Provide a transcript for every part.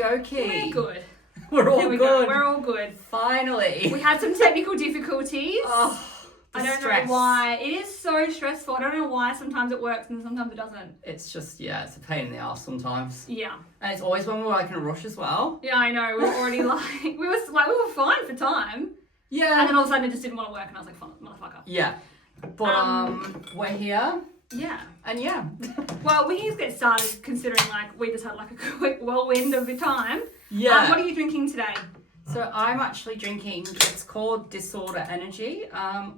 dokey. We're good. We're all There we good. go. We're all good. Finally. We had some technical difficulties. Oh, I don't stress. know why. It is so stressful. I don't know why sometimes it works and sometimes it doesn't. It's just, it's a pain in the ass sometimes. Yeah. And it's always when we're like in a rush as well. Yeah, I know. We were already we were fine for time. Yeah. And then all of a sudden it just didn't want to work and I was like, motherfucker. Yeah. But we're here. Yeah. And yeah. Well, we need to get started considering like we just had like a quick whirlwind of the time. Yeah. What are you drinking today? So I'm actually drinking, it's called Disorder Energy,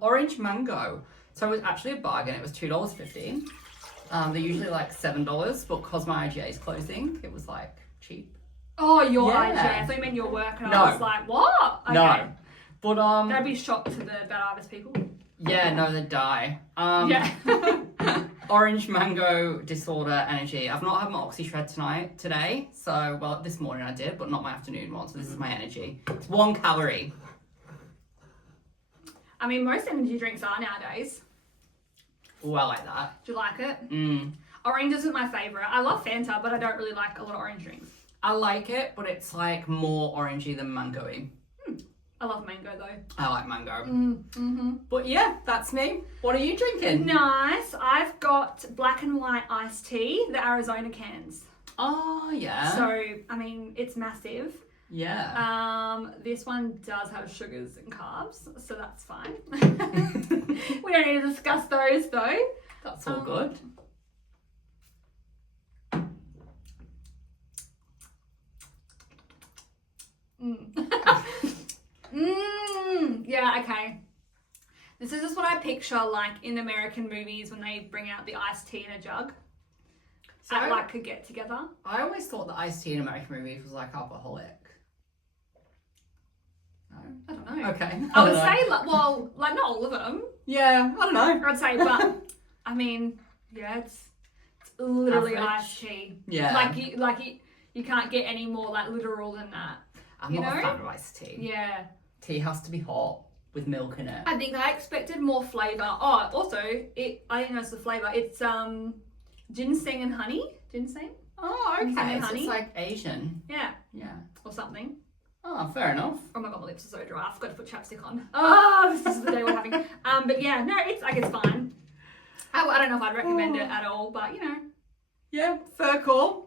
orange mango. So it was actually a bargain, it was $2.50. They're usually like $7, but because my IGA is closing, it was like cheap. Oh, your Yeah. IGA. I thought you meant your work and No. I was like, what? Okay. No. But That'd be a shock to the bad harvest people. yeah, no, they die. Yeah. Orange mango disorder energy. I've not had my oxy shred today. So, well, this morning I did, but not my afternoon one. So this is my energy. It's 1 calorie. I mean, most energy drinks are nowadays. Ooh, I like that. Do you like it? Mm. Orange isn't my favourite. I love Fanta, but I don't really like a lot of orange drinks. I like it, but it's like more orangey than mangoey. I love mango though. I like mango. Mm-hmm. But yeah, that's me. What are you drinking? Nice. I've got black and white iced tea, the Arizona cans. Oh, yeah. So, I mean, it's massive. Yeah. This one does have sugars and carbs, so that's fine. We don't need to discuss those though. That's all good. Yeah, okay. This is just what I picture like in American movies when they bring out the iced tea in a jug. So At like a get together. I always thought that iced tea in American movies was like alcoholic. No? I don't know. Okay. I would say like not all of them. Yeah, I don't know. I'd say, but I mean, yeah, it's literally Average. iced tea. Yeah. You can't get any more like literal than that. I'm not a fan of iced tea. Yeah. Tea has to be hot with milk in it. I think I expected more flavour. Oh, also, I didn't know it's the flavour. It's ginseng and honey. Ginseng? Oh, Ginseng okay. and So honey? it's like Asian. Yeah. Yeah. Or something. Oh, fair enough. Oh my god, my lips are so dry. I forgot to put chapstick on. Oh, this is the day we're having. But yeah, no, it's fine. I don't know if I'd recommend it at all, but you know. Yeah, fair call.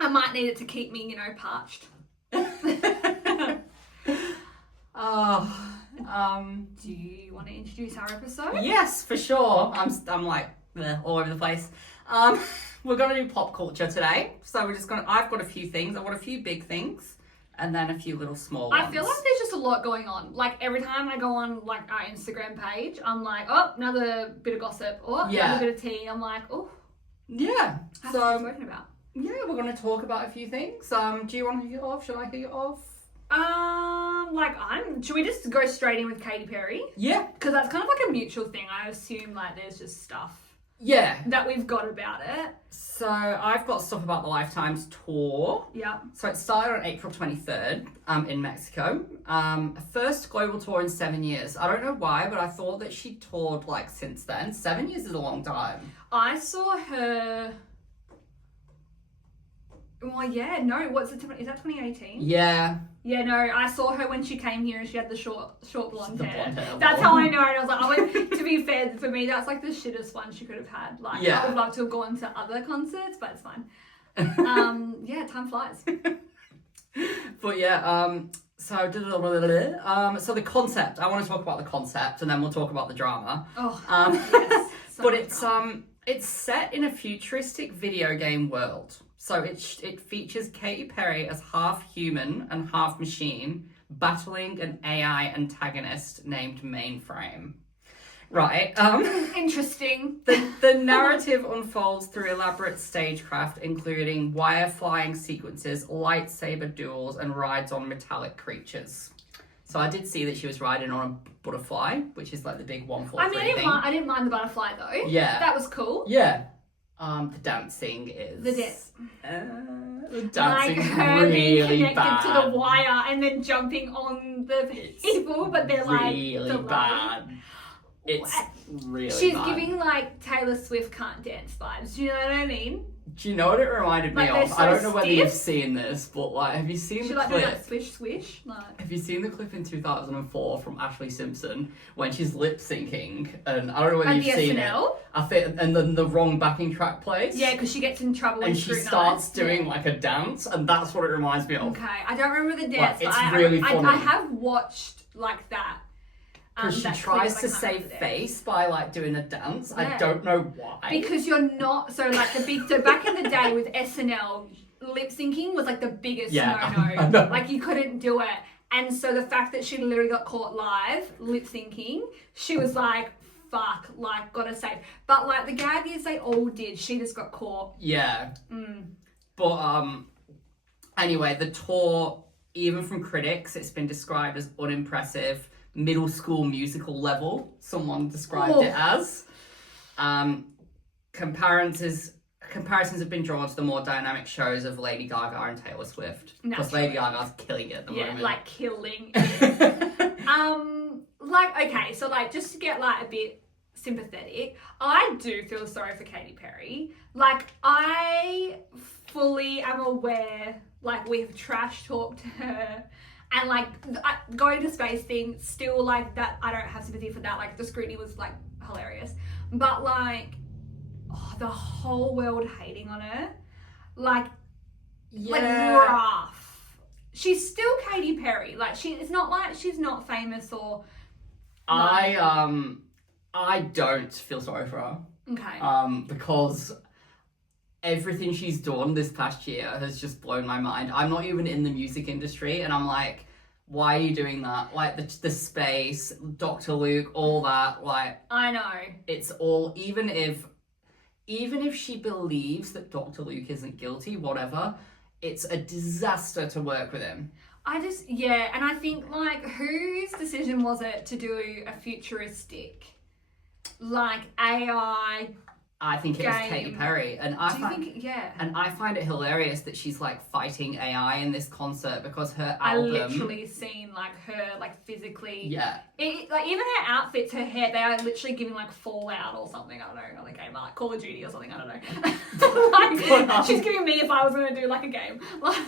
I might need it to keep me, parched. Do you want to introduce our episode? Yes, for sure. I'm like all over the place. We're gonna do pop culture today. So I've got a few things. I've got a few big things and then a few little small ones. I feel like there's just a lot going on. Like every time I go on like our Instagram page, I'm like, oh, another bit of gossip. Oh, another bit of tea. I'm like, oh. Yeah. That's what I'm talking about. Yeah, we're gonna talk about a few things. Do you want to get off? Should I get off? Should we just go straight in with Katy Perry? Yeah. Because that's kind of like a mutual thing. I assume like there's just stuff Yeah. that we've got about it. So I've got stuff about the Lifetime's tour. Yeah. So it started on April 23rd in Mexico. First global tour in 7 years. I don't know why, but I thought that she toured like since then. 7 years is a long time. I saw her... Well, yeah, no, is that 2018? Yeah. Yeah, no, I saw her when she came here and she had the short blonde hair. Blonde hair. That's how I know. And I was like, to be fair, for me, that's like the shittest one she could have had. Like, Yeah. I would love to have gone to other concerts, but it's fine. Yeah, time flies. But yeah, so the concept. I want to talk about the concept and then we'll talk about the drama. Oh, Yes. So But much it's set in a futuristic video game world. So it features Katy Perry as half human and half machine battling an AI antagonist named Mainframe. Right. Interesting. The narrative unfolds through elaborate stagecraft, including wire flying sequences, lightsaber duels, and rides on metallic creatures. So I did see that she was riding on a butterfly, which is like the big 143 thing. I didn't mind the butterfly though. Yeah. That was cool. Yeah. The dancing is... The dance. The dancing like her being really connected bad. to the wire and then jumping on the people, but they're like... really delayed. bad. It's really She's bad. giving like Taylor Swift can't dance vibes. Do you know what I mean? Do you know what it reminded me Like, they're of? so I don't know whether you've stiff. seen this, but like, have you seen She the like doing clip? that swish swish. Like, Have you seen the clip in 2004 from Ashley Simpson when she's lip syncing? And I don't know whether and you've the seen SNL. it. I think, and then the wrong backing track plays. Yeah, because she gets in trouble And and she starts doing like a dance, and that's what it reminds me of. Okay, I don't remember the dance. Like, it's but really I funny. have watched like that. Because she that tries clip, to I can't save remember the face by like doing a dance. I Yeah. don't know why. Because you're not so like so back in the day with SNL, lip syncing was like the biggest I no. know. Like you couldn't do it. And so the fact that she literally got caught live lip syncing, she was like, fuck, like gotta save. But like the gag is they all did. She just got caught. Yeah. But anyway, the tour, even from critics, it's been described as unimpressive, middle school musical level. Someone described it as. Comparisons have been drawn to the more dynamic shows of Lady Gaga and Taylor Swift. Because Lady Gaga's killing it at the moment. Yeah, like killing it. Like, okay, so like just to get like a bit sympathetic, I do feel sorry for Katy Perry. Like, I fully am aware, like, we've trash talked her. And like, going to space thing, still like that, I don't have sympathy for that. Like, the scrutiny was like hilarious. But like, the whole world hating on her, like rough. She's still Katy Perry. Like, it's not like she's not famous or. Like, I don't feel sorry for her. Okay. Because everything she's done this past year has just blown my mind. I'm not even in the music industry, and I'm like, why are you doing that? Like the space, Dr. Luke, all that. Like, I know. It's all, even if she believes that Dr. Luke isn't guilty, whatever, it's a disaster to work with him. And I think, like, whose decision was it to do a futuristic, like, AI I think it was Katy Perry, and I find it hilarious that she's like fighting AI in this concert because her album. I literally seen like her like physically. Yeah. Like even her outfits, her hair, they are literally giving like Fallout or something. I don't know, on a game like Call of Duty or something. I don't know. Like she's giving me if I was gonna do like a game. Like.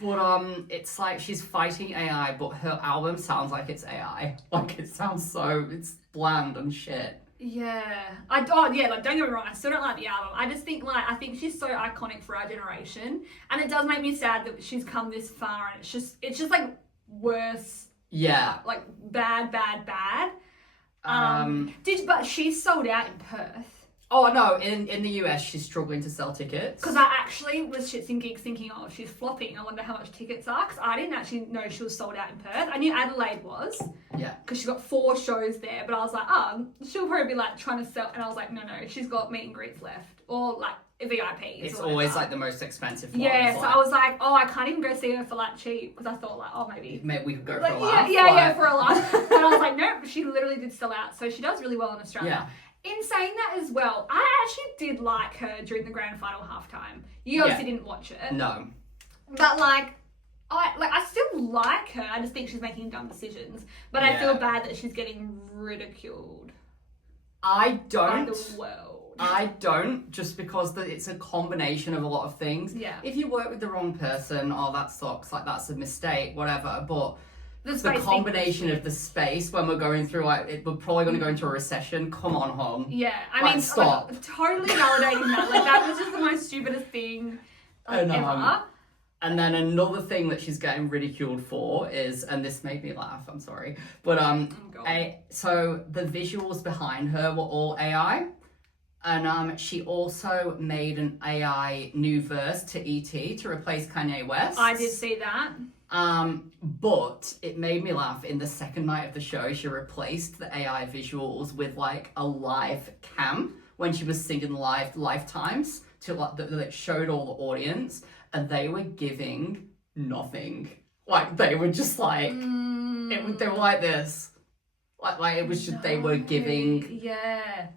But it's like she's fighting AI, but her album sounds like it's AI. Like it sounds it's bland and shit. Yeah. Like don't get me wrong, I still don't like the album. I just think I think she's so iconic for our generation. And it does make me sad that she's come this far and it's just like worse. Yeah. Like bad. But she's sold out in Perth. Oh no, in the US she's struggling to sell tickets. Because I actually was shits and gigs thinking, oh, she's flopping. I wonder how much tickets are. Because I didn't actually know she was sold out in Perth. I knew Adelaide was. Yeah. Because she's got 4 shows there. But I was like, she'll probably be like trying to sell. And I was like, no, she's got meet and greets left. Or like VIPs. It's always like the most expensive one. Yeah, so I was like, I can't even go see her for like cheap. Because I thought like, maybe we could go for like, a laugh. Yeah, for a laugh. And I was like, nope, she literally did sell out. So she does really well in Australia. Yeah. In saying that as well, I actually did like her during the grand final halftime. You obviously didn't watch it. No. But I still like her. I just think she's making dumb decisions. But I feel bad that she's getting ridiculed. I don't. By the world. I don't, just because it's a combination of a lot of things. Yeah. If you work with the wrong person, that sucks, like that's a mistake, whatever. But the combination of the space when we're going through, we're probably going to go into a recession. Come on, home. Yeah, I mean, stop. Totally validating that. Like, that was just the most stupidest thing ever. And then another thing that she's getting ridiculed for is, and this made me laugh, I'm sorry, but so the visuals behind her were all AI. And she also made an AI new verse to E.T. to replace Kanye West. I did see that. But it made me laugh. In the second night of the show, she replaced the AI visuals with like a live cam when she was singing Lifetimes to that showed all the audience, and they were giving nothing. Like they were just like they were like this. Like it was just they were giving. Yeah.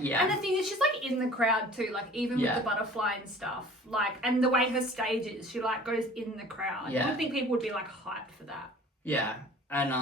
Yeah. And the thing is, she's like in the crowd too, like even with the butterfly and stuff, like, and the way her stage is, she like goes in the crowd. Yeah. I would think people would be like hyped for that. Yeah, and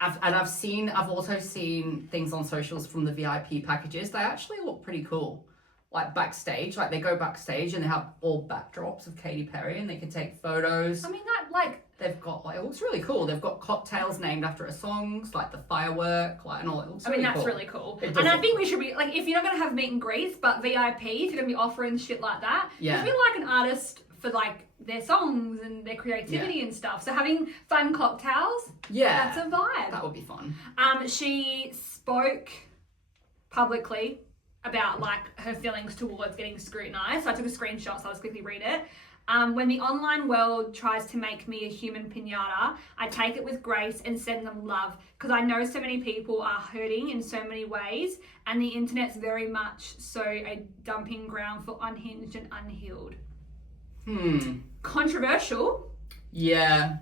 I've also seen things on socials from the VIP packages. They actually look pretty cool. like backstage, like they go backstage and they have all backdrops of Katy Perry and they can take photos. I mean, that, like, They've got, like, it looks really cool. They've got cocktails named after her songs, like the firework, like, and all. It looks I mean, really that's cool. really cool. It does And I look think cool. we should be, like, if you're not going to have meet and greets, but VIP, if you're going to be offering shit like that, Yeah. just be like an artist for, like, their songs and their creativity and stuff. So having fun cocktails, Yeah. that's a vibe. That would be fun. She spoke publicly about, like, her feelings towards getting scrutinized. So I took a screenshot, so I'll just quickly read it. When the online world tries to make me a human pinata, I take it with grace and send them love, because I know so many people are hurting in so many ways, and the internet's very much so a dumping ground for unhinged and unhealed. Controversial. Yeah.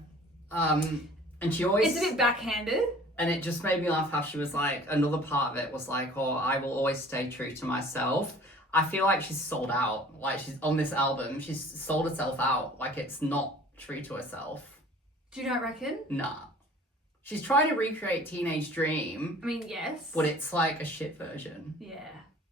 And she always... It's a bit backhanded. And it just made me laugh how she was like, another part of it was like, oh, I will always stay true to myself. I feel like she's sold out. Like, she's on this album, she's sold herself out. Like, it's not true to herself. Do you not reckon? Nah. She's trying to recreate Teenage Dream. I mean, yes. But it's like a shit version. Yeah.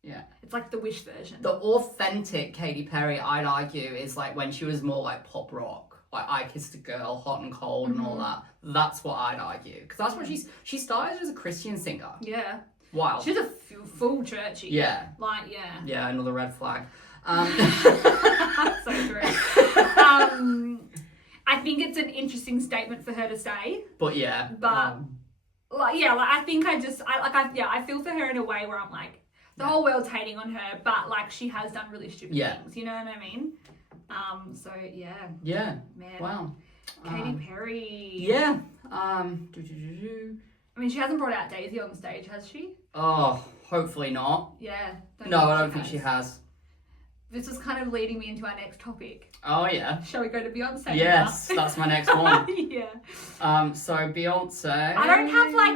Yeah. It's like the Wish version. The authentic Katy Perry, I'd argue, is like when she was more like pop rock. Like I Kissed a Girl, Hot and Cold and all that. That's what I'd argue. Because that's what she started as a Christian singer. Yeah. Wow. She's a full churchy. Yeah. Like, yeah. Yeah, another red flag. So true. I think it's an interesting statement for her to say. But yeah. But I feel for her in a way where I'm like, the whole world's hating on her, but like she has done really stupid things. You know what I mean? So yeah. Yeah. Man. Wow. Katy Perry. Yeah. I mean, she hasn't brought out Daisy on stage, has she? Oh, hopefully not. Yeah. No, I don't think she has. This was kind of leading me into our next topic. Oh yeah. Shall we go to Beyonce? Yes, that's my next one. Yeah. So Beyonce. I don't have like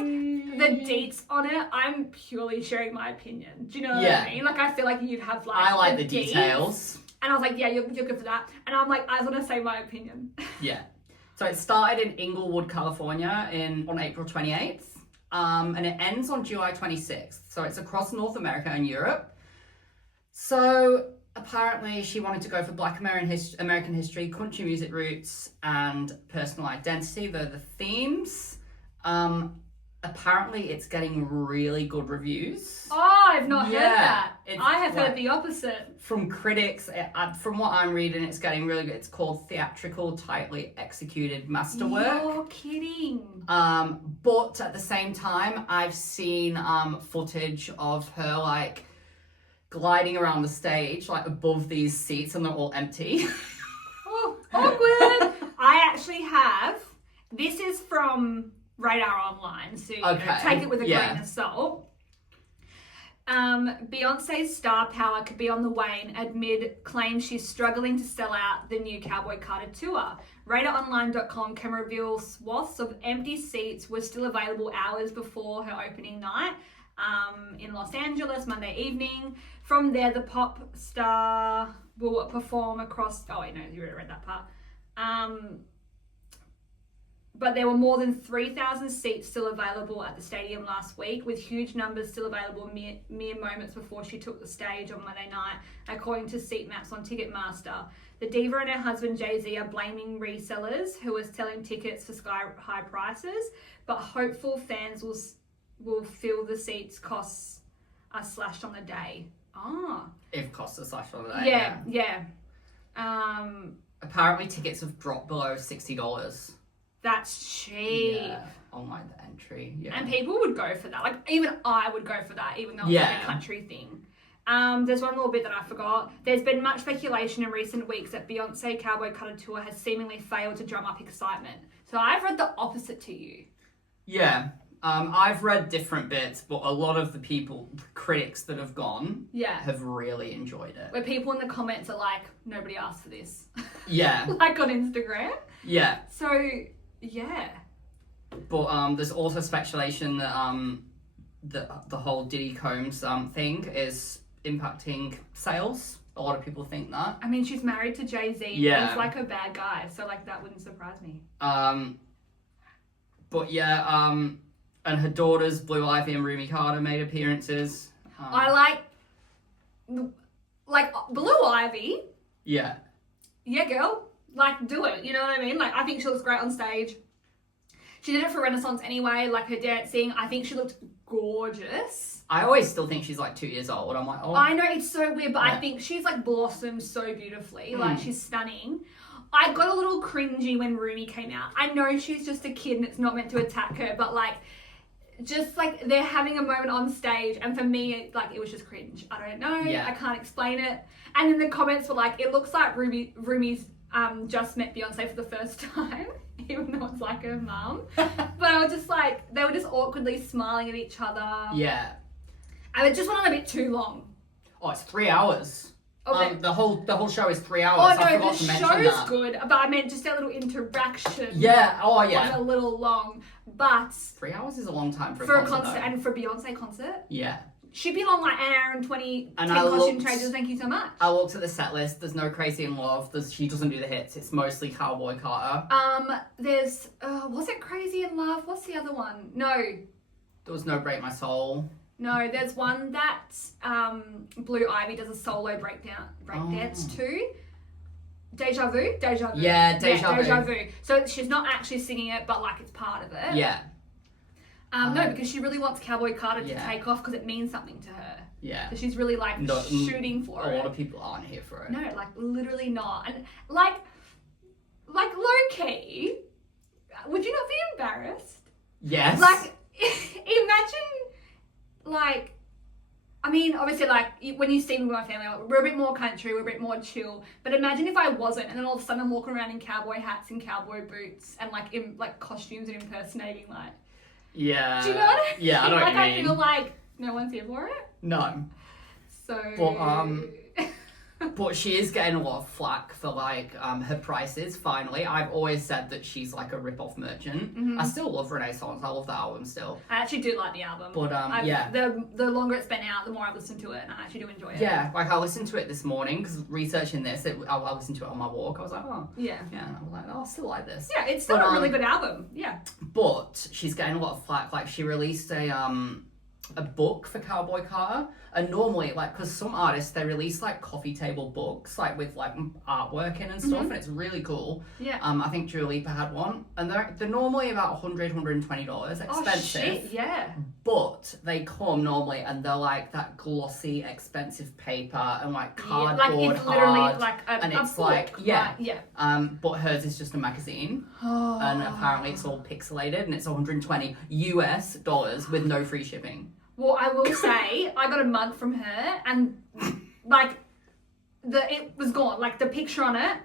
the deets on it. I'm purely sharing my opinion. Do you know what I mean? Like I feel like you'd have like I like the deets. details. And I was like, yeah, you're good for that. And I'm like, I just want to say my opinion. Yeah. So it started in Inglewood, California on April 28th. And it ends on July 26th. So it's across North America and Europe. So apparently she wanted to go for Black American history, country music roots, and personal identity. They're the themes. Apparently it's getting really good reviews. Oh, I've not heard that. I have heard the opposite. From critics, from what I'm reading, it's getting really good. It's called theatrical, tightly executed masterwork. You're kidding. But at the same time, I've seen footage of her like gliding around the stage, like above these seats, and they're all empty. Oh, awkward. I actually have. This is from Radar Online, so you know, take it with a grain of salt. Beyonce's star power could be on the wane amid claims she's struggling to sell out the new Cowboy Carter tour. RadarOnline.com can reveal swaths of empty seats were still available hours before her opening night in Los Angeles Monday evening. From there, the pop star will perform across... Oh, wait, no, you already read that part. But there were more than 3,000 seats still available at the stadium last week, with huge numbers still available mere moments before she took the stage on Monday night, according to seat maps on Ticketmaster. The diva and her husband Jay-Z are blaming resellers who are selling tickets for sky-high prices, but hopeful fans will feel the seats costs are slashed on the day. If costs are slashed on the day. Yeah. Apparently tickets have dropped below $60. That's cheap. Yeah, on like the entry. Yeah. And people would go for that. Like, even I would go for that, even though it's like a country thing. There's one little bit that I forgot. There's been much speculation in recent weeks that Beyonce Cowboy Carter tour has seemingly failed to drum up excitement. So I've read the opposite to you. Yeah. I've read different bits, but a lot of the critics that have gone have really enjoyed it. Where people in the comments are like, nobody asked for this. Yeah. Like on Instagram. Yeah. So, yeah. But there's also speculation that the whole Diddy Combs thing is impacting sales. A lot of people think that. I mean, she's married to Jay-Z. Yeah. He's like a bad guy, so like that wouldn't surprise me. But yeah, and her daughters, Blue Ivy and Rumi Carter, made appearances. like, Blue Ivy, Yeah. yeah, girl, like, do it. You know what I mean? Like, I think she looks great on stage. She did it for Renaissance anyway, like her dancing. I think she looked gorgeous. I always still think she's like 2 years old. I'm like, oh. I know, it's so weird, but Yeah. I think she's like blossomed so beautifully. Like, she's stunning. I got a little cringy when Rumi came out. I know she's just a kid and it's not meant to attack her, but like, just like they're having a moment on stage, and for me, it was just cringe. I don't know. Yeah. I can't explain it. And then the comments were like, it looks like Rumi's just met Beyonce for the first time, even though it's like her mum. But I was just like, they were just awkwardly smiling at each other. Yeah. And it just went on a bit too long. Oh, it's 3 hours. Okay. The whole show is 3 hours. Oh I no, forgot the to mention show's that. good, but I meant just a little interaction. Yeah. Oh, Was yeah. a little long, but 3 hours is a long time for for a concert. Though. and for Beyonce concert, Yeah. she'd be long like an hour and 20. And 10 I costume looked- changes. Thank you so much. I looked at the set list. There's no Crazy in Love. She doesn't do the hits. It's mostly Cowboy Carter. There's was it Crazy in Love? What's the other one? No, There was no Break My Soul. no. There's one that Blue Ivy does a solo breakdance to. Deja Vu. Yeah, Deja Vu. So she's not actually singing it, but like it's part of it. Yeah. No, because she really wants Cowboy Carter to Yeah. take off because it means something to her. Yeah. So she's really like No, shooting for A it. lot of people aren't here for it. No, like literally not. And like low key, would you not be embarrassed? Yes. Like, imagine, like, I mean, obviously, like, when you see me with my family, like, we're a bit more country, we're a bit more chill. But imagine if I wasn't, and then all of a sudden I'm walking around in cowboy hats and cowboy boots and like in like costumes and impersonating, like. Yeah. Do you know what I mean? Yeah, I know what like, you I mean. feel like no one's here for it. No. So. But she is getting a lot of flack for like her prices. Finally, I've always said that she's like a rip-off merchant. Mm-hmm. I still love Renaissance. I love the album still. I actually do like the album. But yeah. The longer it's been out, the more I've listened to it, and I actually do enjoy it. Yeah, like I listened to it this morning because researching this, I listened to it on my walk. I was like, oh, Yeah. yeah. And I was like, oh, I still like this. Yeah, it's still But, a really good album. Yeah. But she's getting a lot of flack. Like she released a book for Cowboy Carter, and normally, like, because some artists they release like coffee table books, like with like artwork in and stuff, and it's really cool. Yeah. I think Dua Lipa had one, and they're normally about $120 expensive. Oh shit! Yeah. But they come normally, and they're like that glossy, expensive paper and like cardboard like it's literally hard, like a and it's book, like yeah. right? Yeah. But hers is just a magazine, Oh. and apparently it's all pixelated, and it's $120 with no free shipping. Well, I will say I got a mug from her, and like it was gone. Like the picture on it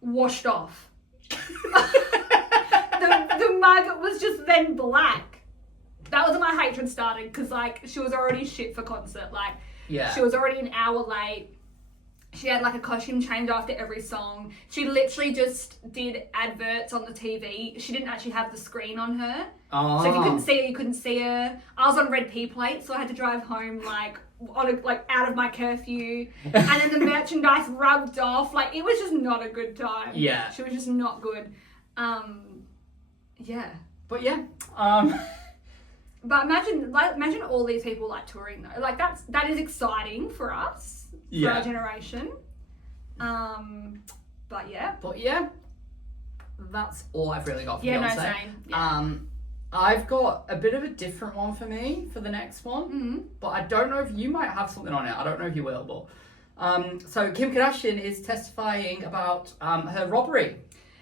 washed off. the mug was just then black. That was when my hatred started because like she was already shit for concert. Like Yeah. she was already an hour late. She had like a costume change after every song. She literally just did adverts on the TV. She didn't actually have the screen on her. Oh. So if you couldn't see her, you couldn't see her. I was on red P plate, so I had to drive home like out of my curfew. And then the merchandise rubbed off. Like it was just not a good time. Yeah. She was just not good. Yeah. But yeah. But imagine all these people like touring though. Like that is exciting for us. For our generation. But yeah. But yeah. That's all I've really got for Yeah, Beyonce. no, same. Yeah. I've got a bit of a different one for me for the next one. Mm-hmm. But I don't know if you might have something on it. I don't know if you will, but so Kim Kardashian is testifying about her robbery.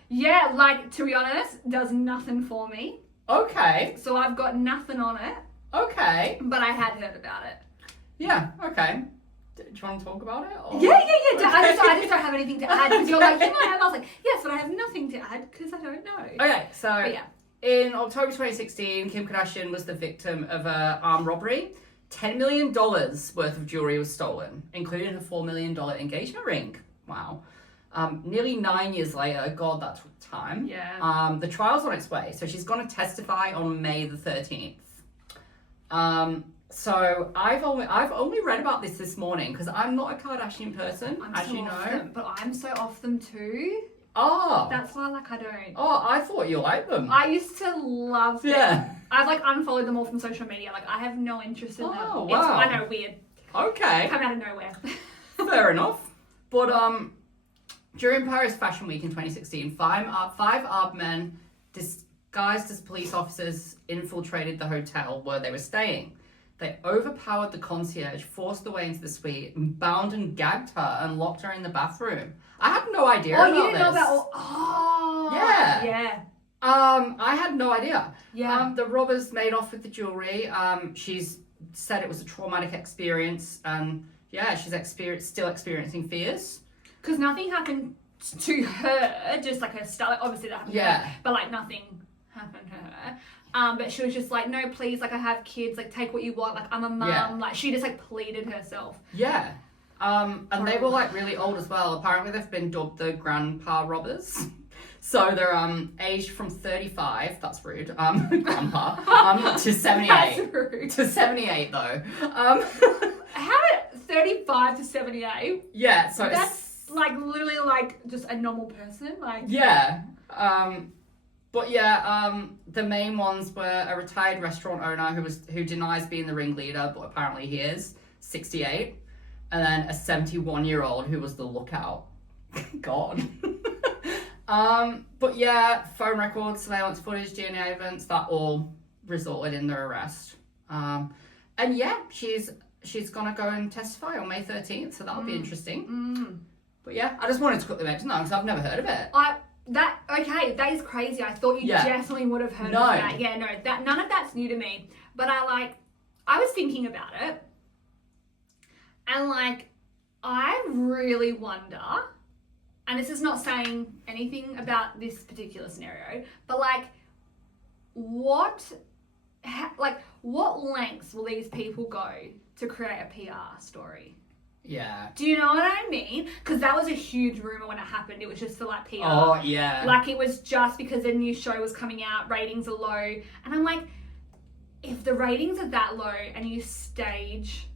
Yeah, like to be honest, does nothing for me. Okay. So I've got nothing on it, Okay. but I had heard about it. Yeah, okay. Do you want to talk about it? Or? Yeah. I just don't have anything to add because you're like, you might have. I was like, yes, but I have nothing to add because I don't know. Okay, so But yeah. in October 2016, Kim Kardashian was the victim of a armed robbery. $10 million worth of jewelry was stolen, including a $4 million engagement ring. Wow. Nearly 9 years later, God, that took time. Yeah. The trial's on its way, so she's going to testify on May the 13th. So I've only read about this morning because I'm not a Kardashian person, as you know. But I'm so off them too. Oh. That's why I don't. Oh, I thought you liked them. I used to love them. Yeah. I've unfollowed them all from social media. I have no interest in them. Oh, It's, wow. I know, weird. Okay. Come out of nowhere. Fair enough. But during Paris Fashion Week in 2016, five armed men disguised as police officers infiltrated the hotel where they were staying. They overpowered the concierge, forced her way into the suite, and bound and gagged her and locked her in the bathroom. I had no idea about this. Oh, you didn't know about... Oh. Yeah. Yeah. I had no idea. Yeah. The robbers made off with the jewellery. She's said it was a traumatic experience, and yeah, she's still experiencing fears. Because nothing happened to her, just like her style. Like, obviously that happened to her, but like nothing happened to her. But she was just like, no, please, like I have kids, like take what you want, like I'm a mum. Yeah. Like she just like pleaded herself. Yeah. And they were like really old as well. Apparently they've been dubbed the grandpa robbers. So they're aged from 35, that's rude, grandpa, to 78. That's rude. To 78 though. How 35 to 78? Yeah, so that's like literally like just a normal person, like. Yeah. But yeah, the main ones were a retired restaurant owner who denies being the ringleader, but apparently he is, 68, and then a 71-year-old who was the lookout. God. But yeah, phone records, surveillance footage, DNA evidence, that all resulted in their arrest. And yeah, she's gonna go and testify on May 13th, so that'll be interesting. But yeah, I just wanted to quickly mention that because I've never heard of it. That is crazy. I thought you definitely would have heard of that. Yeah, no, none of that's new to me. But I was thinking about it, and like, I really wonder, and this is not saying anything about this particular scenario, but like, what lengths will these people go to create a PR story? Yeah. Do you know what I mean? Because that was a huge rumor when it happened. It was just for like PR. Oh, yeah. Like it was just because a new show was coming out, ratings are low. And I'm like, if the ratings are that low and you stage...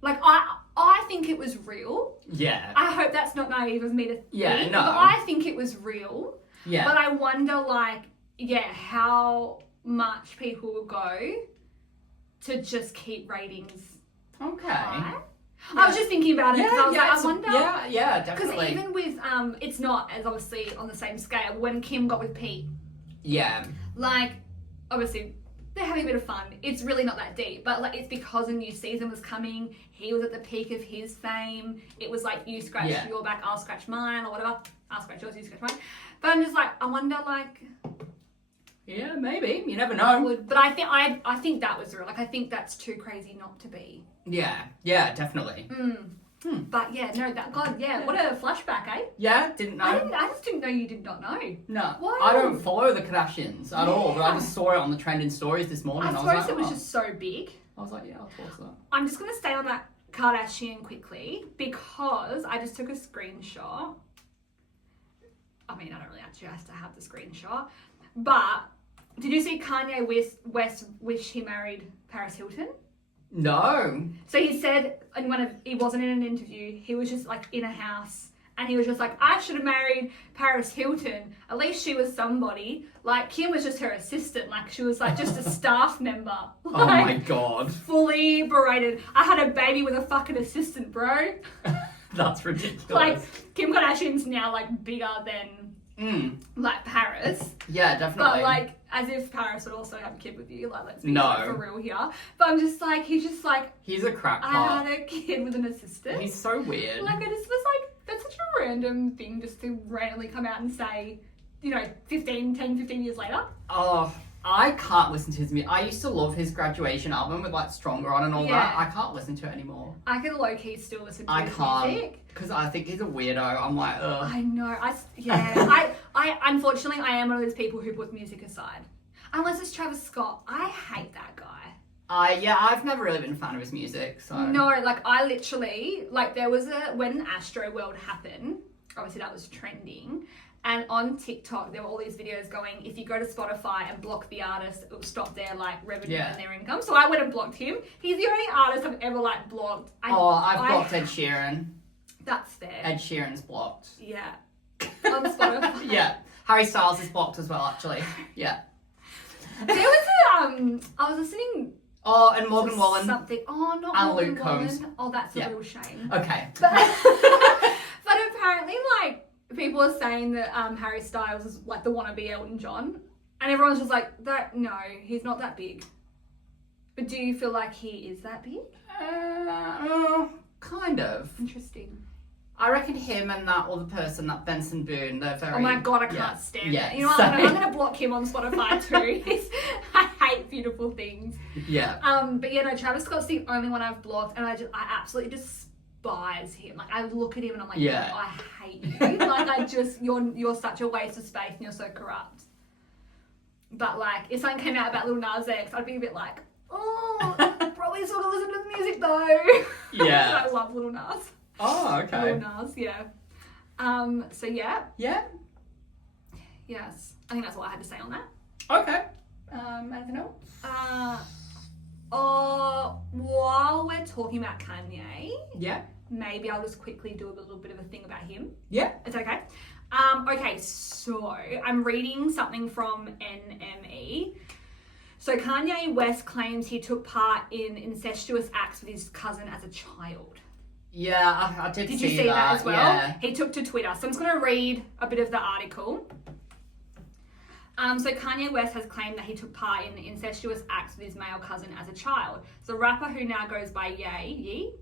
Like, I think it was real. Yeah. I hope that's not naive of me to think. Yeah, no. But I think it was real. Yeah. But I wonder, like, how much people will go to just keep ratings high. I was just thinking about it because I was like, I wonder. Yeah, definitely. Because even with, it's not as obviously on the same scale when Kim got with Pete. Yeah. Like, obviously, they're having a bit of fun. It's really not that deep, but like, it's because a new season was coming. He was at the peak of his fame. It was like, you scratch your back, I'll scratch mine, or whatever. I'll scratch yours, you scratch mine. But I'm just like, I wonder, like. Yeah, maybe. You never know. But I think that was real. Like, I think that's too crazy not to be. Yeah, definitely. But yeah, no, what a flashback, eh? Yeah, didn't know. I just didn't know you did not know. No, Why? I don't follow the Kardashians at all, but I just saw it on the trending stories this morning. I suppose it was just so big. I was like, yeah, I'll pause that. I'm just going to stay on that Kardashian quickly because I just took a screenshot. I mean, I don't really actually have to have the screenshot. But did you see Kanye West wish he married Paris Hilton? No. So he said he wasn't in an interview, he was just like in a house and he was just like, I should have married Paris Hilton. At least she was somebody. Like Kim was just her assistant. Like she was like just a staff member. Like, oh my God. Fully berated. I had a baby with a fucking assistant, bro. That's ridiculous. Like Kim Kardashian's now like bigger than like Paris. Yeah, definitely. But like, as if Paris would also have a kid with you. Like, let's be for real here. But I'm just like, he's just like... He's a crackpot. I had a kid with an assistant. He's so weird. Like, I just was like, that's such a random thing just to randomly come out and say, 10, 15 years later. Oh, I can't listen to his music. I used to love his graduation album with like Stronger on and all that. I can't listen to it anymore. I can low-key still listen to his music. Because I think he's a weirdo. I'm like, ugh. I know. I unfortunately, I am one of those people who put music aside. Unless it's Travis Scott. I hate that guy. I've never really been a fan of his music, so. No, like, I literally, like, there was when Astro World happened, obviously that was trending, and on TikTok, there were all these videos going, if you go to Spotify and block the artist, it will stop their, like, revenue and their income. So I went and blocked him. He's the only artist I've ever, like, blocked. I've blocked Ed Sheeran. That's fair. Ed Sheeran's blocked. Yeah. On Spotify. Yeah. Harry Styles is blocked as well, actually. Yeah. There was I was listening, Oh, and Morgan Wallen. Something. Oh, not And Morgan Luke Wallen. Combs. Oh, that's a real shame. Okay. But apparently, like, people are saying that Harry Styles is like the wannabe Elton John, and everyone's just like, "That no, he's not that big." But do you feel like he is that big? Kind of. Interesting. I reckon him and that other person, that Benson Boone, they're very... Oh my god, I can't stand yeah, it. You know what? I'm gonna block him on Spotify too. I hate Beautiful Things. Yeah. But yeah, no, Travis Scott's the only one I've blocked, and I absolutely despise him. Like, I look at him and I'm like, Yeah. oh, I hate you. Like, you're such a waste of space and you're so corrupt. But like, if something came out about Lil Nas X, I'd be a bit like, oh, probably sort of listen to the music though. Yeah. I love Lil Nas. Oh, okay. Lil Nas, yeah. So yeah. Yeah. Yes. I think that's all I had to say on that. Okay. Anything else? While we're talking about Kanye, Yeah. maybe I'll just quickly do a little bit of a thing about him. Yeah. It's okay. Okay, so I'm reading something from NME. So Kanye West claims he took part in incestuous acts with his cousin as a child. Yeah, I did Did see you see that as well? Yeah. He took to Twitter. So I'm just going to read a bit of the article. So Kanye West has claimed that he took part in incestuous acts with his male cousin as a child. The rapper, who now goes by Ye,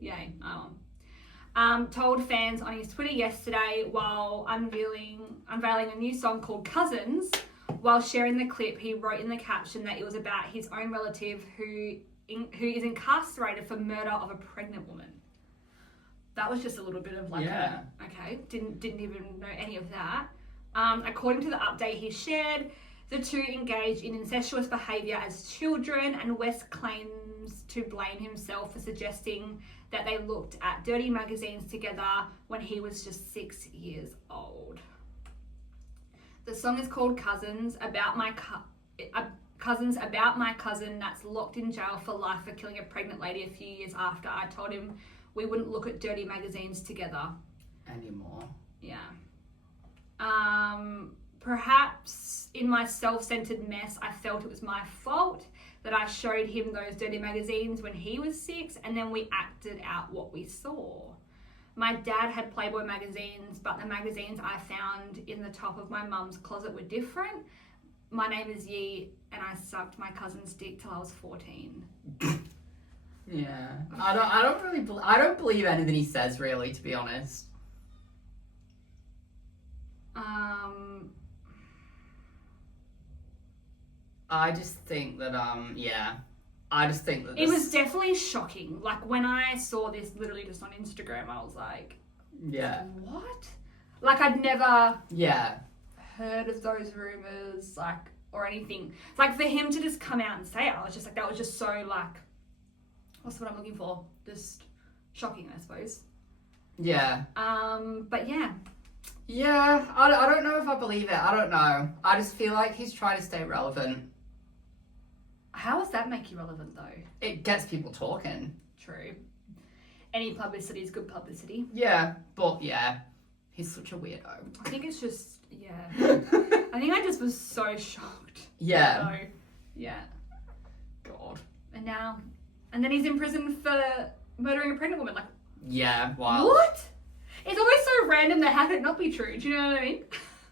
told fans on his Twitter yesterday while unveiling a new song called Cousins. While sharing the clip, he wrote in the caption that it was about his own relative who is incarcerated for murder of a pregnant woman. That was just a little bit of like, didn't even know any of that. According to the update he shared, the two engaged in incestuous behaviour as children, and West claims to blame himself for suggesting that they looked at dirty magazines together when he was just 6 years old. The song is called Cousins, about my cousin that's locked in jail for life for killing a pregnant lady a few years after I told him we wouldn't look at dirty magazines together anymore. Yeah. Perhaps in my self-centered mess, I felt it was my fault that I showed him those dirty magazines when he was 6, and then we acted out what we saw. My dad had Playboy magazines, but the magazines I found in the top of my mum's closet were different. My name is Yi, and I sucked my cousin's dick till I was 14. Yeah, I don't believe anything he says, really, to be honest. I just think that it was definitely shocking. Like, when I saw this literally just on Instagram, I was like, yeah, what? Like, I'd never heard of those rumors, like, or anything. Like, for him to just come out and say it, I was just like, that was just so, like, what's what I'm looking for? Just shocking, I suppose. Yeah. But yeah. Yeah, I don't know if I believe it. I don't know. I just feel like he's trying to stay relevant. How does that make you relevant, though? It gets people talking. True. Any publicity is good publicity. Yeah, but yeah, he's such a weirdo. I think it's just, yeah. I think I just was so shocked. Yeah. So, yeah. God. And then he's in prison for murdering a pregnant woman. Like, yeah, wild. What? It's always so random that how could it not be true? Do you know what I mean?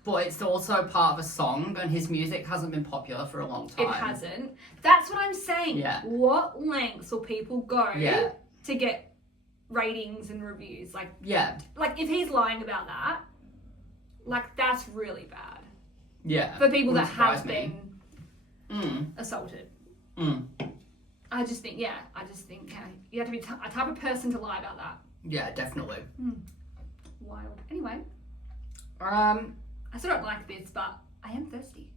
But it's also part of a song, and his music hasn't been popular for a long time. It hasn't. That's what I'm saying. Yeah. What lengths will people go to get ratings and reviews? Like, yeah. Like, if he's lying about that, like, that's really bad. Yeah. For people that have been assaulted. Mm. I just think, you have to be a type of person to lie about that. Yeah, definitely. Wild. Anyway. I still don't like this, but I am thirsty.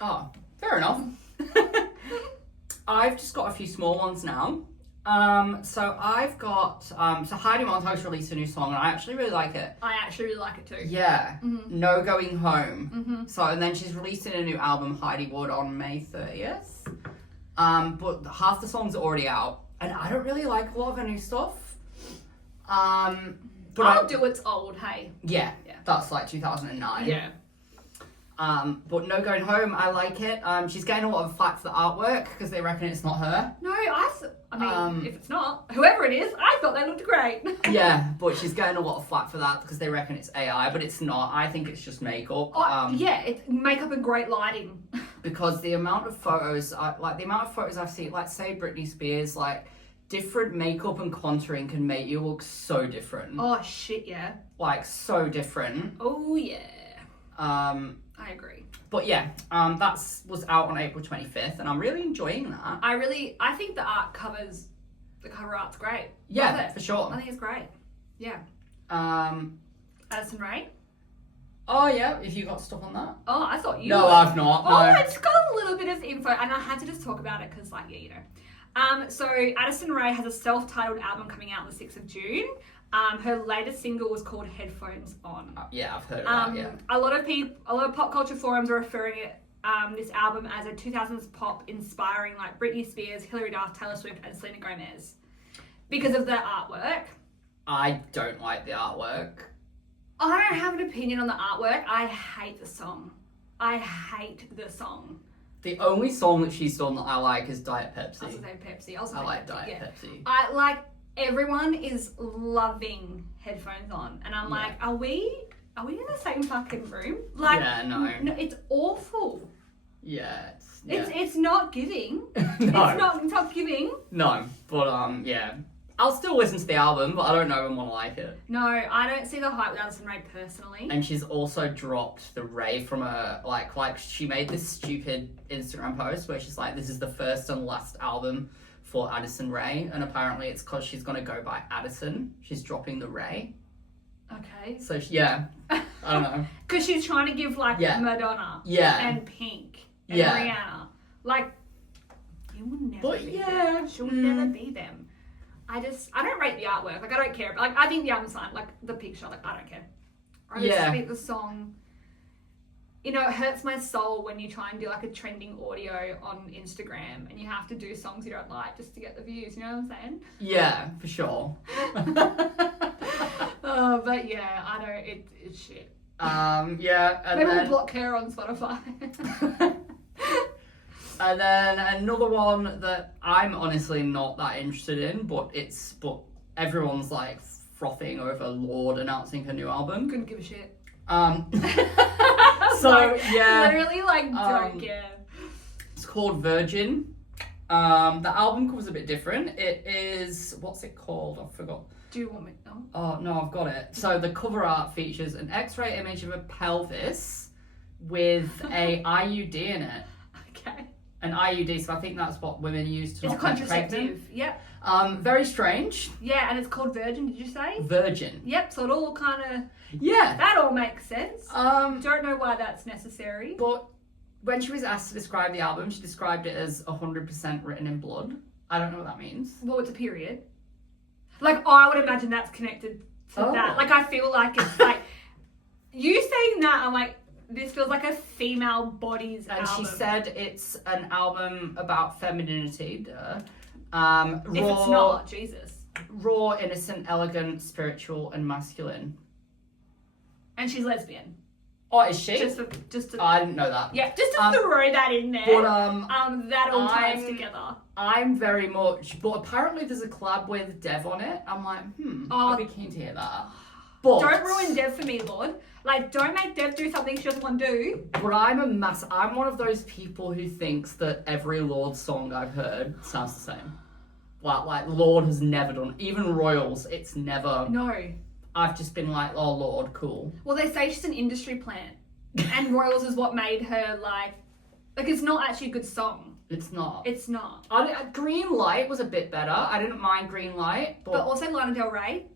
Oh, fair enough. I've just got a few small ones now. So I've got, so Heidi Montag's released a new song, and I actually really like it. I actually really like it too. Yeah. Mm-hmm. No Going Home. So, and then she's releasing a new album, Heidi Wood, on May 30th. But half the songs are already out, and I don't really like a lot of her new stuff. But I'll do It's Old, hey. Yeah, that's like 2009. Yeah. But No Going Home, I like it. She's getting a lot of flack for the artwork because they reckon it's not her. No, I mean, if it's not, whoever it is, I thought they looked great. Yeah, but she's getting a lot of flack for that because they reckon it's AI, but it's not. I think it's just makeup. Yeah, it's makeup and great lighting. Because the amount of photos, I've seen, like say Britney Spears, like different makeup and contouring can make you look so different. Oh shit, yeah. Like so different. Oh yeah. I agree. But yeah, that was out on April 25th, and I'm really enjoying that. I think the cover art's great. Yeah, for sure. I think it's great. Yeah. Addison Rae. Oh yeah, if you got stuff on that? Oh, I thought you. No, were. I've not. No. Oh, it's got a little bit of info, and I had to just talk about it because, like, yeah, you know. So Addison Rae has a self-titled album coming out on the 6th of June. Her latest single was called Headphones On. Yeah, I've heard of that, yeah. A lot of pop culture forums are referring this album as a 2000s pop inspiring like Britney Spears, Hilary Duff, Taylor Swift, and Selena Gomez because of the artwork. I don't like the artwork. I don't have an opinion on the artwork. I hate the song. The only song that she's done that I like is Diet Pepsi. I was saying Pepsi. I like Diet Pepsi. I like. Everyone is loving Headphones On, and I'm like, are we in the same fucking room? Like, yeah, no, it's awful. Yeah, it's not giving. No. It's not giving. No, but yeah, I'll still listen to the album, but I don't know if I want to like it. No, I don't see the hype with Addison Rae personally. And she's also dropped the Rae from a like she made this stupid Instagram post where she's like, this is the first and last album for Addison Rae, and apparently it's because she's gonna go by Addison. She's dropping the Rae. Okay. So yeah, I don't know. Because she's trying to give like Madonna. Yeah. And Pink. And Rihanna. Like, you will never be them. She'll never be them. I don't rate the artwork. Like, I don't care. Like, I think the album's fine. Like, the picture. Like, I don't care. I just think the song. You know, it hurts my soul when you try and do like a trending audio on Instagram and you have to do songs you don't like just to get the views. You know what I'm saying? Yeah, for sure. But yeah, I don't. It's shit. Yeah. And maybe then, we'll block her on Spotify. And then another one that I'm honestly not that interested in, but everyone's like frothing over Lorde announcing her new album. Couldn't give a shit. So like, yeah, literally like don't care. It's called Virgin. The album cover's a bit different. It is, what's it called? I forgot. Do you want me? No. Oh no, I've got it. So the cover art features an X-ray image of a pelvis with a IUD in it. Okay. An IUD, so I think that's what women use to not get pregnant. It's a contraceptive. Yep. Very strange. Yeah, and it's called Virgin. Did you say? Virgin. Yep. So it all kind of. Yeah. That all makes sense. Don't know why that's necessary. But when she was asked to describe the album, she described it as 100% written in blood. I don't know what that means. Well, it's a period. Like, I would imagine that's connected to that. Like, I feel like it's like you saying that. I'm like, this feels like a female body's album. And she said it's an album about femininity. Raw, if it's not, Jesus. Raw, innocent, elegant, spiritual, and masculine. And she's lesbian. Oh, is she? Just to, I didn't know that. Yeah, just to throw that in there. But that all ties together. I'm very much, but apparently there's a collab with Dev on it. I'm like, I'd be keen to hear that. But don't ruin Dev for me, Lord. Like, don't make Dev do something she doesn't want to do. But I'm one of those people who thinks that every Lorde song I've heard sounds the same. Like Lorde has never done, even Royals, it's never. No. I've just been like, oh Lorde, cool. Well, they say she's an industry plant. And Royals is what made her like it's not actually a good song. It's not. It's not. Green Light was a bit better. I didn't mind Green Light. But also Lana Del Rey.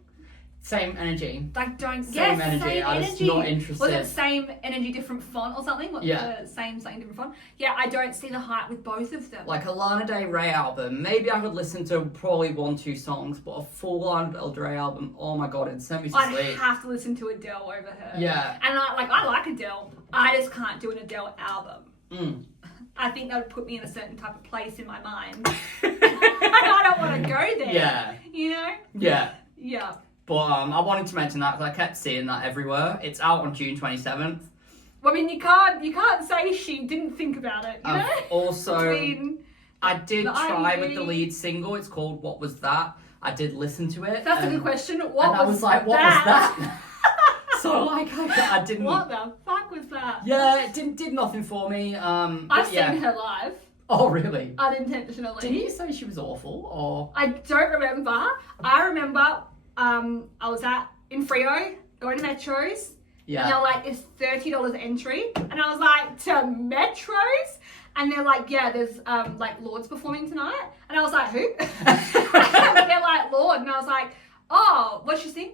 Same energy. Like, don't... Same energy. Same I was energy. not interested. Was it same energy, different font or something? Yeah. Same, different font? Yeah, I don't see the hype with both of them. Like a Lana Del Rey album, maybe I could listen to probably 1-2 songs, but a full Lana Del Rey album, oh my god, it'd send me to sleep. I'd have to listen to Adele over her. Yeah. And I like Adele. I just can't do an Adele album. I think that would put me in a certain type of place in my mind. And I don't want to go there. Yeah. You know? Yeah. Yeah. But I wanted to mention that because I kept seeing that everywhere. It's out on June 27th. I mean, you can't say she didn't think about it, you know? Also, Between I did the try with IUD. the lead single. It's called What Was That? I did listen to it. That's a good question. What and I was like, what was that? So like I didn't. What the fuck was that? Yeah, it did nothing for me. I've seen her live Oh really? unintentionally. Didn't you say she was awful or? I don't remember. I remember I was in Frio going to Metros. Yeah. And they're like, it's $30 entry. And I was like, to Metros? And they're like, yeah, there's like Lords performing tonight. And I was like, who? And they're like, Lord. And I was like, oh, what's she sing?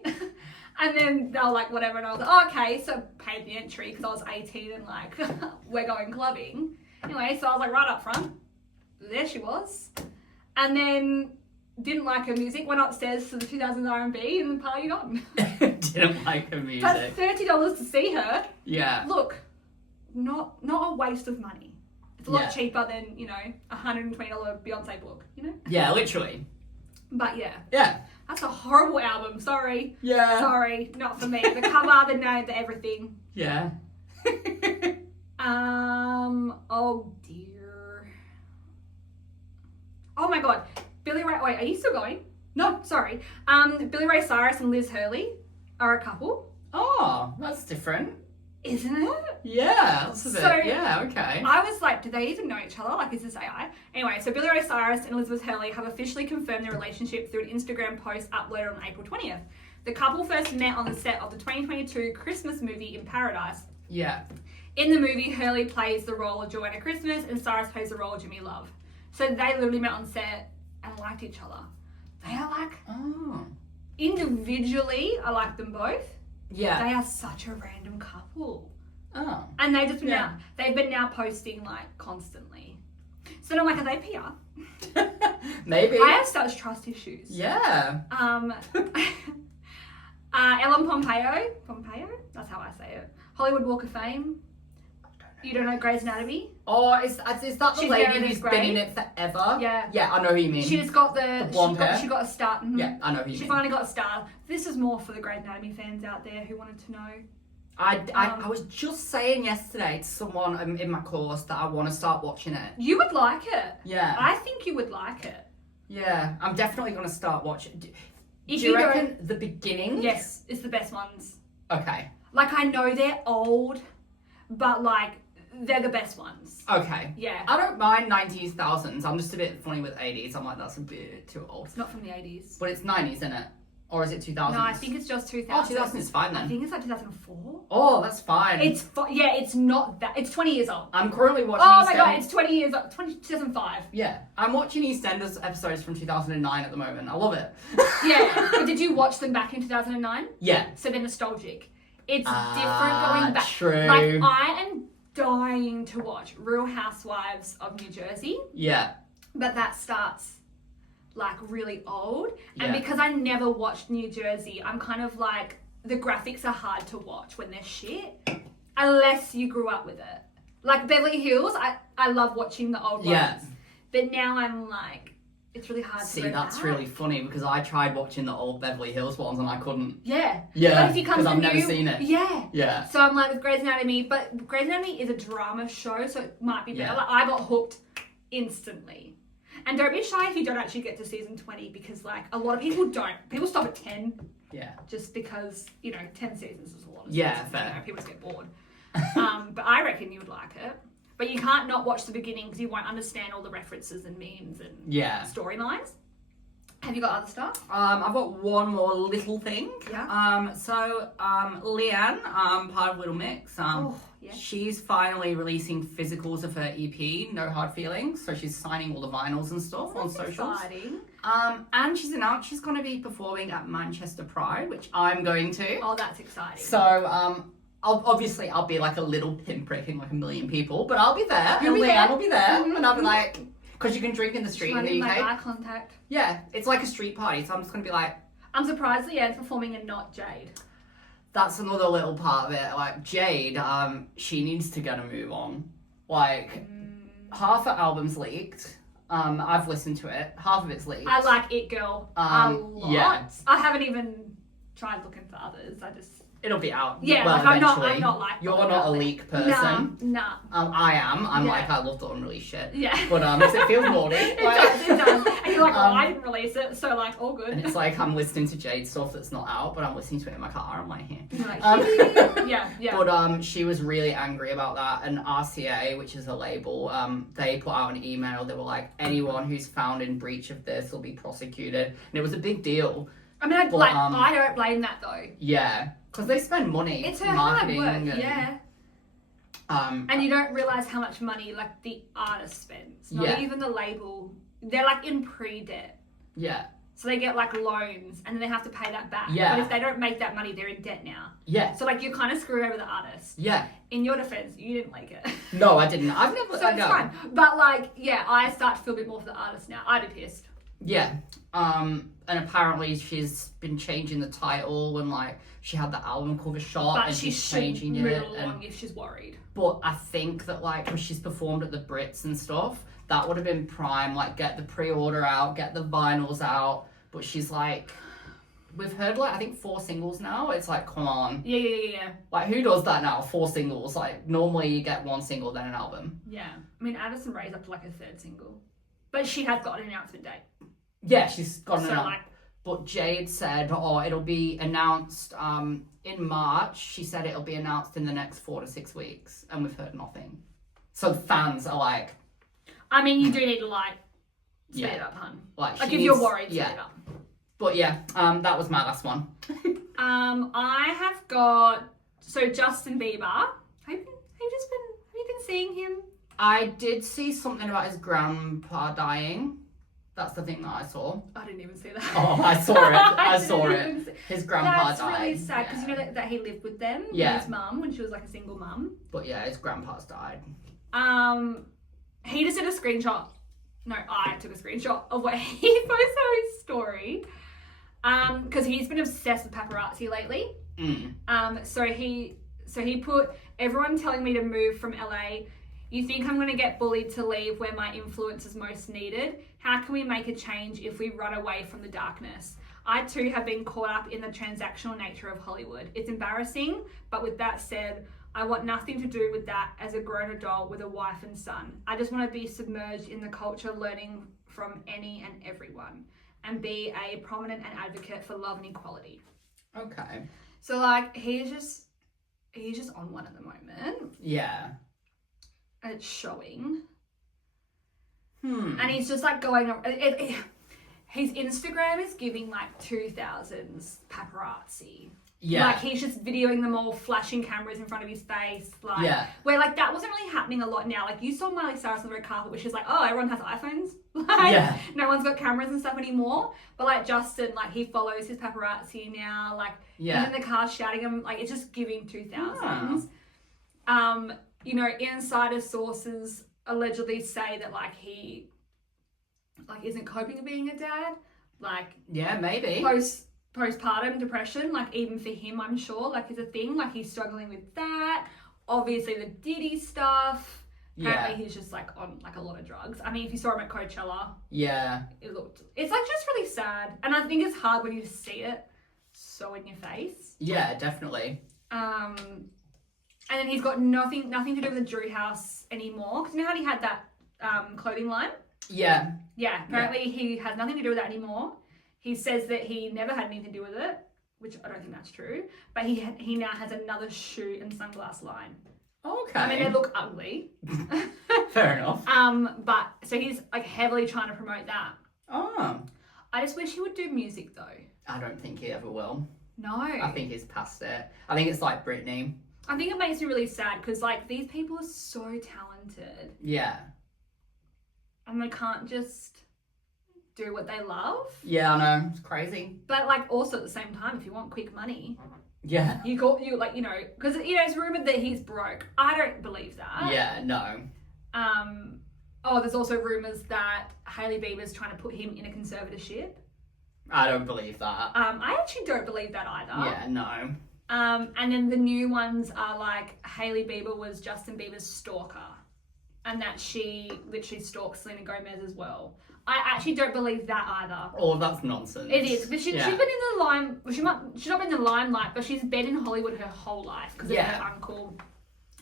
And then they were like, whatever. And I was like, oh, okay. So paid the entry because I was 18 and like, we're going clubbing. Anyway, so I was like, right up front. There she was. And then didn't like her music, went upstairs to the 2000s R&B and then partied on. Didn't like her music. That's $30 to see her. Yeah. Look, not a waste of money. It's a lot Yeah. cheaper than, you know, $120 Beyonce book, you know? Yeah, literally. But yeah, Yeah. that's a horrible album. Sorry. Yeah. Sorry, not for me. The cover, the name, the everything. Yeah. Oh dear. Oh my god. Billy Ray, wait, are you still going? No. Sorry. Billy Ray Cyrus and Liz Hurley are a couple. Oh, that's different. Isn't it? Yeah, that's a bit. So- Yeah, okay. I was like, do they even know each other? Like, is this AI? Anyway, so Billy Ray Cyrus and Elizabeth Hurley have officially confirmed their relationship through an Instagram post uploaded on April 20th. The couple first met on the set of the 2022 Christmas movie In Paradise. Yeah. In the movie, Hurley plays the role of Joanna Christmas and Cyrus plays the role of Jimmy Love. So they literally met on set and liked each other. They are like, Oh. individually, I like them both. Yeah. They are such a random couple. Oh. And they just been Yeah. they've been now posting like constantly. So I'm like, are they PR? Maybe. I have such trust issues. Yeah. Ellen Pompeo, that's how I say it. Hollywood Walk of Fame. You don't know Grey's Anatomy? Oh, is that the She's lady Meredith who's Grey. been in it forever? Yeah. Yeah, I know who you mean. She's got the blonde hair? she got a start. Mhm. Yeah, I know who you She mean. finally got a star. This is more for the Grey's Anatomy fans out there who wanted to know. I was just saying yesterday to someone in my course that I want to start watching it. You would like it. Yeah. I think you would like it. Yeah, I'm definitely going to start watching. Do If you you don't- reckon the beginning? Yes, it's the best ones. Okay. Like, I know they're old, but like, they're the best ones. Okay. Yeah. I don't mind 90s, thousands. I'm just a bit funny with 80s. I'm like, that's a bit too old. It's not from the 80s. But it's 90s, isn't it? Or is it 2000s? No, I think it's just 2000. Oh, 2000 is fine I then. think it's like 2004. Oh, that's fine. Yeah, it's not that. It's 20 years old. I'm currently watching Oh my EastEnders. god, it's 20 years old. 2005. Yeah. I'm watching EastEnders episodes from 2009 at the moment. I love it. Yeah. But did you watch them back in 2009? Yeah. So they're nostalgic. It's different going back. True. Like, I am dying to watch Real Housewives of New Jersey, Yeah. but that starts like really old. And Yeah. because I never watched New Jersey, I'm kind of like, the graphics are hard to watch when they're shit, unless you grew up with it. Like Beverly Hills, I love watching the old Yeah. ones. But now I'm like, it's really hard to See, go that's back. really funny because I tried watching the old Beverly Hills ones and I couldn't. Yeah. Yeah, But if you come 'cause to I've never new- seen it. Yeah. Yeah. So I'm like with Grey's Anatomy, but Grey's Anatomy is a drama show, so it might be better. Yeah. Like, I got hooked instantly. And don't be shy if you don't actually get to season 20 because like a lot of people don't. People stop at 10 Yeah. just because, 10 seasons is a lot of Yeah, seasons, fair. people just get bored. But I reckon you would like it. But you can't not watch the beginning because you won't understand all the references and memes and Yeah. storylines. Have you got other stuff? I've got one more little thing. Yeah. So Leanne, part of Little Mix, Oh, yeah. she's finally releasing physicals of her EP, No Hard Feelings. So she's signing all the vinyls and stuff on That's socials. exciting. And she's announced she's going to be performing at Manchester Pride, which I'm going to. Oh, that's exciting. So I'll be like a little pinprick in like a million people, but I'll be there. You'll and be Leanne there. will be there, Mhm. and I'll be like, because you can drink in the street in Trying to the make UK. eye contact. Yeah, it's like a street party, so I'm just gonna be like, I'm surprised Leanne's performing and not Jade. that's another little part of it. Like Jade, she needs to get a move on. Like half her album's leaked. I've listened to it. Half of it's leaked. I like It Girl a lot. yeah. I haven't even tried looking for others. I just It'll be out. Yeah, well, like I'm eventually. not like You're not a leak person. Nah. I am. I'm Yeah. like, I love the unreleased shit. Yeah. But it feels naughty. It does. And you're like, I didn't release it, so like, all good. And it's like I'm listening to Jade stuff that's not out, but I'm listening to it in my car. I'm like, here. You're like, yeah. But she was really angry about that, and RCA, which is a label, they put out an email. They were like, anyone who's found in breach of this will be prosecuted, and it was a big deal. I mean, I don't blame that though. Yeah, because they spend money. It's her hard marketing work. and, yeah. And you don't realize how much money like the artist spends. Not even the label. They're like in pre-debt. Yeah. So they get like loans and then they have to pay that back. Yeah. But if they don't make that money, they're in debt now. Yeah. So like you're kind of screwing over the artist. Yeah. In your defense, you didn't make it. No, I didn't. I've never. So it's fine. But like, yeah, I start to feel a bit more for the artist now. I'd be pissed. Yeah. And apparently she's been changing the title and like she had the album cover shot But and she she's changing move it. along if she's worried. But I think that like when she's performed at the Brits and stuff, that would have been prime. Like get the pre-order out, get the vinyls out. But she's like, we've heard like I think 4 singles now. It's like, come on. Yeah. Like who does that now? 4 singles. Like normally you get 1 single then an album. Yeah. I mean, Addison Rae's up to like a 3rd single. But she has got an announcement date. Yeah, she's got an announcement. Like, but Jade said, it'll be announced in March. She said it'll be announced in the next 4 to 6 weeks. And we've heard nothing. So fans are like... I mean, you do need to like, speed it up, hun. Like if you're worried, speed it up. But yeah, that was my last one. I have got... So Justin Bieber. Have you been seeing him? I did see something about his grandpa dying. That's the thing that I saw. I didn't even see that. Oh, I saw it. I saw it. His grandpa That's died. That's really sad because you know that he lived with them, with his mum, when she was like a single mum. But yeah, his grandpa's died. He just did a screenshot. No, I took a screenshot of what he posted on his story. Because he's been obsessed with paparazzi lately. So he put, everyone telling me to move from LA. You think I'm going to get bullied to leave where my influence is most needed? How can we make a change if we run away from the darkness? I too have been caught up in the transactional nature of Hollywood. It's embarrassing, but with that said, I want nothing to do with that as a grown adult with a wife and son. I just want to be submerged in the culture, learning from any and everyone, and be a prominent and advocate for love and equality. Okay. So like he's just on one at the moment. Yeah. It's showing. And he's just like going his Instagram is giving like 2000s paparazzi. Yeah. Like he's just videoing them all, flashing cameras in front of his face. Like where like that wasn't really happening a lot now. Like you saw Miley Cyrus on the red carpet where she's like, oh, everyone has iPhones. Like no one's got cameras and stuff anymore. But like Justin, like he follows his paparazzi now. Like he's in the car shouting him. Like it's just giving 2000s. You know, insider sources allegedly say that like he like isn't coping with being a dad. Like maybe. Postpartum depression, like even for him, I'm sure, like is a thing. Like he's struggling with that. Obviously the Diddy stuff. Apparently he's just like on like a lot of drugs. I mean, if you saw him at Coachella, it's like just really sad. And I think it's hard when you see it so in your face. Yeah, definitely. And then he's got nothing to do with the Drew House anymore. Because you know how he had that clothing line? Yeah. Yeah, apparently he has nothing to do with that anymore. He says that he never had anything to do with it, which I don't think that's true. But he now has another shoe and sunglass line. Okay. I mean, they look ugly. Fair enough. But so he's like heavily trying to promote that. Oh. I just wish he would do music though. I don't think he ever will. No. I think he's past it. I think it's like Britney. I think it makes me really sad because like these people are so talented. Yeah. And they can't just do what they love. Yeah, I know. It's crazy. But like also at the same time, if you want quick money, yeah, you like, you know, because you know it's rumored that he's broke. I don't believe that. Yeah, no. There's also rumors that Hailey Bieber's trying to put him in a conservatorship. I don't believe that. I actually don't believe that either. Yeah, no. And then the new ones are like Hailey Bieber was Justin Bieber's stalker. and that she literally stalks Selena Gomez as well. I actually don't believe that either. Oh, that's nonsense. It is, but she's been in the lime. She's not been in the limelight, but she's been in Hollywood her whole life because of her uncle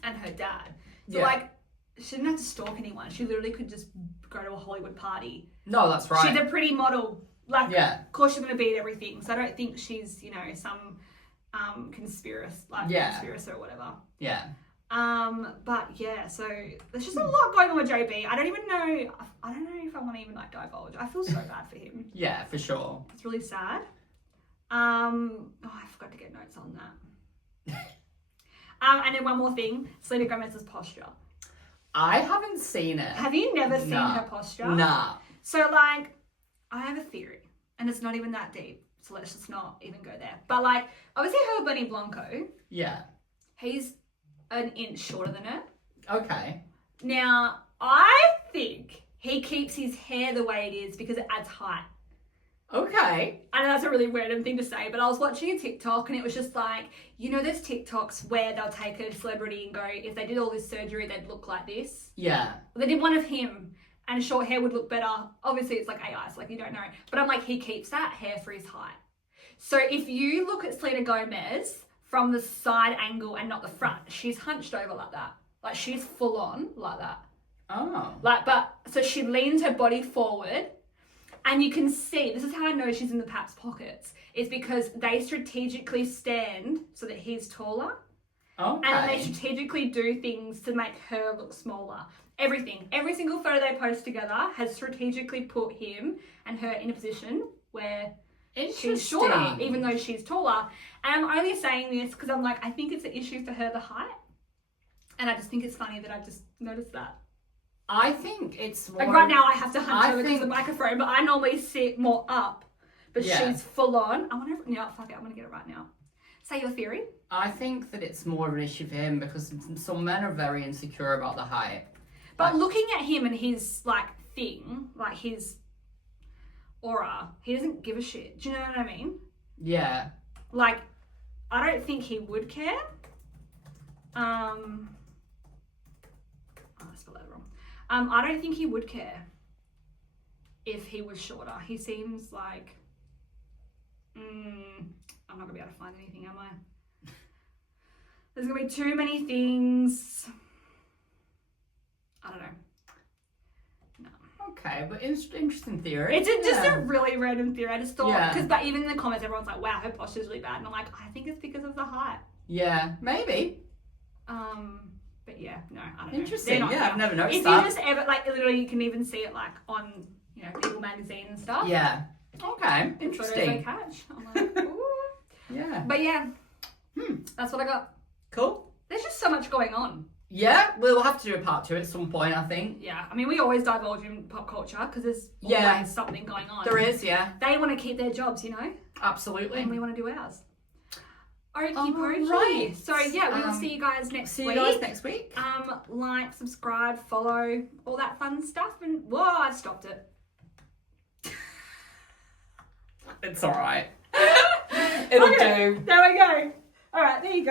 and her dad. So like, she didn't have to stalk anyone. She literally could just go to a Hollywood party. No, that's right. She's a pretty model. Like, of course she's gonna beat everything. So I don't think she's, you know, some conspirator or whatever. Yeah. But yeah, so there's just a lot going on with JB. I don't know if I want to even like divulge. I feel so bad for him. Yeah, for sure. It's really sad. I forgot to get notes on that. And then one more thing, Selena Gomez's posture. I haven't seen it. Have you never seen her posture? Nah. So like, I have a theory, and it's not even that deep. So let's just not even go there. But like, obviously her Benny Blanco. Yeah. He's an inch shorter than her. Okay. Now, I think he keeps his hair the way it is because it adds height. Okay. I know that's a really random thing to say, but I was watching a TikTok and it was just like, you know those TikToks where they'll take a celebrity and go, if they did all this surgery, they'd look like this? Yeah. They did one of him and short hair would look better. Obviously, it's like AI, so like you don't know. But I'm like, he keeps that hair for his height. So if you look at Selena Gomez from the side angle and not the front, she's hunched over like that. Like she's full on like that. Oh. Like, but so she leans her body forward, and you can see, this is how I know she's in the Pap's pockets. It's because they strategically stand so that he's taller. Okay. And they strategically do things to make her look smaller. Everything. Every single photo they post together has strategically put him and her in a position where she's shorter, even though she's taller. And I'm only saying this because I'm like, I think it's an issue for her, the height. And I just think it's funny that I just noticed that. I think it's more... Like right now I have to hunch over because of the microphone, but I normally sit more up. But she's full on. I wonder if... No, fuck it. I'm going to get it right now. Say your theory. I think that it's more of an issue for him because some men are very insecure about the height. But looking at him and his, like, thing, like his aura, he doesn't give a shit. Do you know what I mean? Yeah. Like, I don't think he would care. I spelled that wrong. I don't think he would care if he was shorter. He seems like, I'm not going to be able to find anything, am I? There's going to be too many things. I don't know. No. Okay, but interesting theory. It's just a really random theory. I just thought, because but even in the comments, everyone's like, wow, her posture's really bad. And I'm like, I think it's because of the height. Yeah, maybe. But yeah, no, I don't know. Interesting, I've never noticed if that. you just ever, like, literally, you can even see it, like, on, you know, People magazine and stuff. Yeah. Okay, interesting. Photos I catch. I'm like, ooh. Yeah. But yeah, that's what I got. Cool. There's just so much going on. Yeah, we'll have to do a part 2 at some point, I think. Yeah, I mean, we always divulge in pop culture because there's always something going on. There is, yeah. They want to keep their jobs, you know? Absolutely. And we want to do ours. Okie All dokie. right. So yeah, we will see you guys next week. See you guys next week. Like, subscribe, follow, all that fun stuff. And whoa, I stopped it. It's alright. It'll do. There we go. All right, there you go.